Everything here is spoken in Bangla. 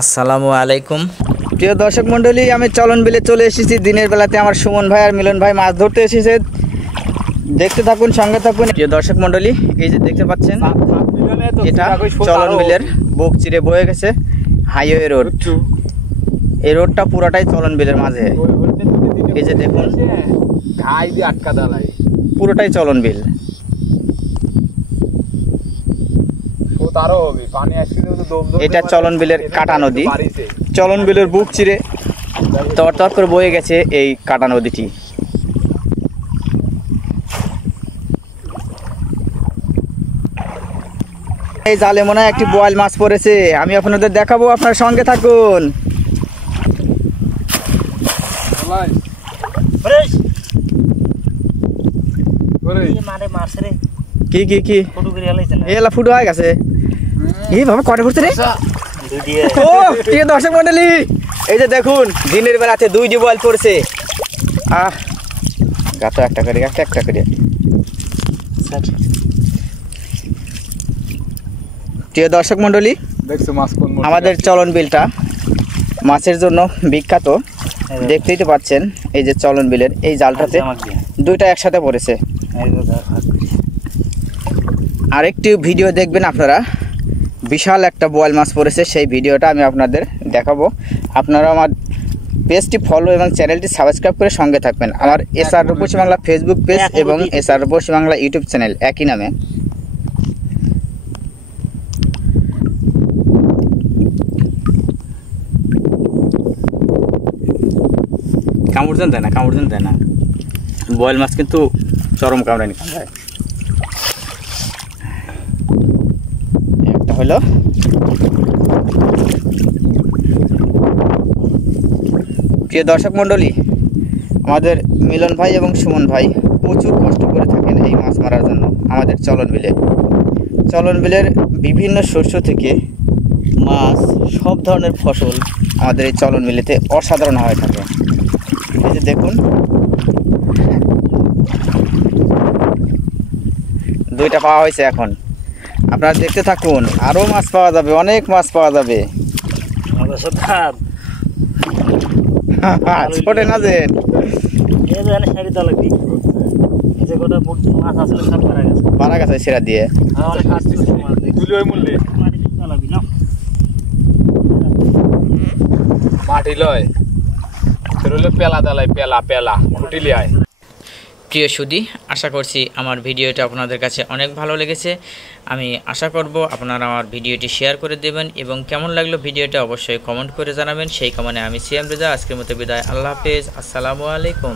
আসসালামু আলাইকুম প্রিয় দর্শক মণ্ডলী, আমি চলন বিলে চলে এসেছি। দিনের বেলাতে আমার সুমন ভাই আর মিলন ভাই মাছ ধরতে এসেছে। দেখতে থাকুন, সঙ্গে থাকুন। প্রিয় দর্শক মণ্ডলী, এই যে দেখতে পাচ্ছেন, এটা চলন বিলের বুক চিরে বয়ে গেছে হাইওয়ে রোড। এই রোডটা পুরাটাই চলন বিলের মাঝে। এই যে দেখুন, পুরোটাই চলন বিল। এটা চলন বিলের কাটা নদী। চলন বিলের বুক চিরে তর করে বয়ে গেছে এই কাটা নদীটি। এই জালে মনে হয় একটি বোয়াল মাছ পড়েছে, আমি আপনাদের দেখাবো, আপনার সঙ্গে থাকুন। কি কি কি এলা ফুটো হয়ে গেছে। এই বাবা কটা পড়ছে রে। ও প্রিয় দর্শক মণ্ডলী, এই যে দেখুন, দিনের বেলাতে দুইটি বোয়াল পড়ছে। গাতো একটা করে একটা করে। প্রিয় দর্শক মণ্ডলী, আমাদের চলন বিলটা মাছের জন্য বিখ্যাত। দেখতেই তো পাচ্ছেন, এই যে চলন বিলের এই জালটাতে দুইটা একসাথে পড়েছে। আরেকটি ভিডিও দেখবেন আপনারা, বিশাল একটা বোয়াল মাছ পড়েছে। সেই ভিডিওটা আমি আপনাদের দেখাবো। আপনারা আমার পেজটি ফলো এবং চ্যানেলটি সাবস্ক্রাইব করে সঙ্গে থাকবেন। আমার এসআর রূপসী বাংলা ফেসবুক পেজ এবং এসআর রূপসী বাংলা ইউটিউব চ্যানেল একই নামে। কামড় দেয় না বোয়াল মাছ, কিন্তু চরম কামড়ানি কামড়ায়। একটা হলো। প্রিয় দর্শক মণ্ডলী, আমাদের মিলন ভাই এবং সুমন ভাই প্রচুর কষ্ট করে থাকেন এই মাছ মারার জন্য। আমাদের চলন বিলের বিভিন্ন শস্য থেকে মাছ, সব ধরনের ফসল আমাদের এই চলন বিলেতে অসাধারণ হয়ে থাকে। এই যে দেখুন, দুইটা পাওয়া হয়েছে। এখন আপনারা দেখতে থাকুন, আরও মাছ পাওয়া যাবে, অনেক মাছ পাওয়া যাবে। ছোটে না যে পারা গেছে সেরা দিয়ে। মাটি লয় পেলা দালাই পেলা খুঁটিলি আয়। প্রিয় সুধী, আশা করছি আমার ভিডিওটা আপনাদের কাছে অনেক ভালো লেগেছে। আমি আশা করব আপনারা আমার ভিডিওটি শেয়ার করে দেবেন এবং কেমন লাগলো ভিডিওটা অবশ্যই কমেন্ট করে জানাবেন। সেই কামনে আমি সিএম রেজা আজকের মতো বিদায়। আল্লাহ হাফেজ, আসসালামু আলাইকুম।